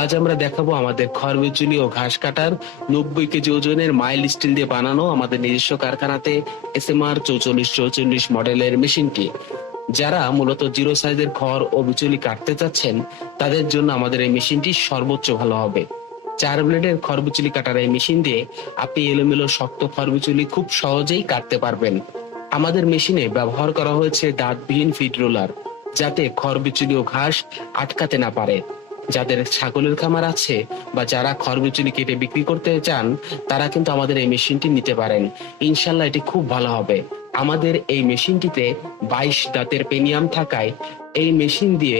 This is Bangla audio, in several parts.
আজ আমরা দেখাবো আমাদের খড়বেচুলি ও ঘাস কাটার নব্বই কেজি ওজনের মাইল স্টিল দিয়ে বানানো আমাদের নিজস্ব কারখানাতে এস এম আর চৌচল্লিশ চৌচল্লিশ মডেলের মেশিনটি যারা মূলত জিরো সাইজের খড় ও বিচুলি কাটতে চাচ্ছেন তাদের জন্য আমাদের এই মেশিনটি সর্বোচ্চ ভালো হবে চার ব্লেডের খড়বিচুলি কাটার এই মেশিন দিয়ে আপনি এলোমেলো শক্ত বিচুলি খুব সহজেই কাটতে পারবেন আমাদের মেশিনে ব্যবহার করা হয়েছে দাঁতবিহীন ফিট রোলার যাতে খড়বিচুলি ও ঘাস আটকাতে না পারে যাদের ছাগলের খামার আছে বা যারা খড়বিচুলি কেটে বিক্রি করতে চান তারা কিন্তু আমাদের এই মেশিনটি নিতে পারেন ইনশাল্লাহ এটি খুব ভালো হবে আমাদের এই মেশিনটিতে বাইশ দাঁতের পেনিয়াম থাকায় এই মেশিন দিয়ে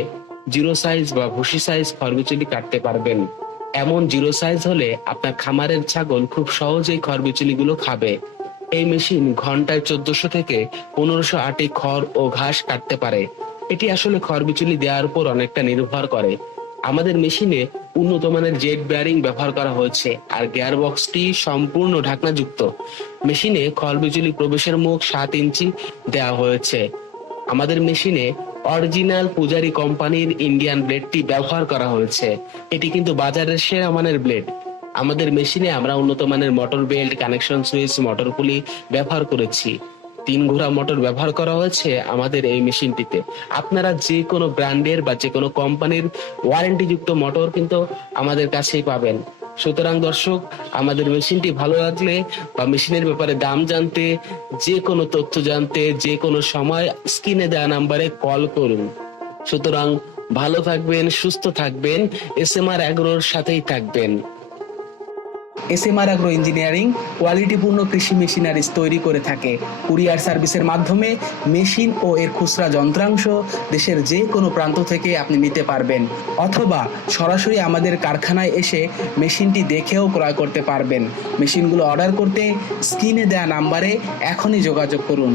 জিরো সাইজ বা ভুসি সাইজ খরবিচুলি কাটতে পারবেন এমন জিরো সাইজ হলে আপনার খামারের ছাগল খুব সহজেই গুলো খাবে এই মেশিন ঘন্টায় চোদ্দশো থেকে পনেরোশো আটি খড় ও ঘাস কাটতে পারে এটি আসলে খড়বিচুলি দেওয়ার উপর অনেকটা নির্ভর করে আমাদের মেশিনে উন্নত মানের জেট বেয়ারিং ব্যবহার করা হয়েছে আর গিয়ার বক্সটি সম্পূর্ণ ঢাকনাযুক্ত মেশিনে বিজুলি প্রবেশের মুখ সাত ইঞ্চি দেওয়া হয়েছে আমাদের মেশিনে অরিজিনাল পূজারি কোম্পানির ইন্ডিয়ান ব্লেডটি ব্যবহার করা হয়েছে এটি কিন্তু বাজারের সেরা মানের ব্লেড আমাদের মেশিনে আমরা উন্নত মানের motor belt connection switch motor pulley ব্যবহার করেছি তিন ঘোড়া মোটর ব্যবহার করা হয়েছে আমাদের এই মেশিনটিতে আপনারা যে কোনো ব্র্যান্ডের বা যে কোনো কোম্পানির ওয়ারেন্টিযুক্ত মোটর কিন্তু আমাদের কাছেই পাবেন সুতরাং দর্শক আমাদের মেশিনটি ভালো লাগলে বা মেশিনের ব্যাপারে দাম জানতে যে কোনো তথ্য জানতে যে কোনো সময় স্ক্রিনে দেওয়া নাম্বারে কল করুন সুতরাং ভালো থাকবেন সুস্থ থাকবেন এস এম আর অ্যাগ্রোর সাথেই থাকবেন এসএমআর আগ্রো ইঞ্জিনিয়ারিং কোয়ালিটিপূর্ণ কৃষি মেশিনারিজ তৈরি করে থাকে কুরিয়ার সার্ভিসের মাধ্যমে মেশিন ও এর খুচরা যন্ত্রাংশ দেশের যে কোনো প্রান্ত থেকে আপনি নিতে পারবেন অথবা সরাসরি আমাদের কারখানায় এসে মেশিনটি দেখেও ক্রয় করতে পারবেন মেশিনগুলো অর্ডার করতে স্ক্রিনে দেওয়া নাম্বারে এখনই যোগাযোগ করুন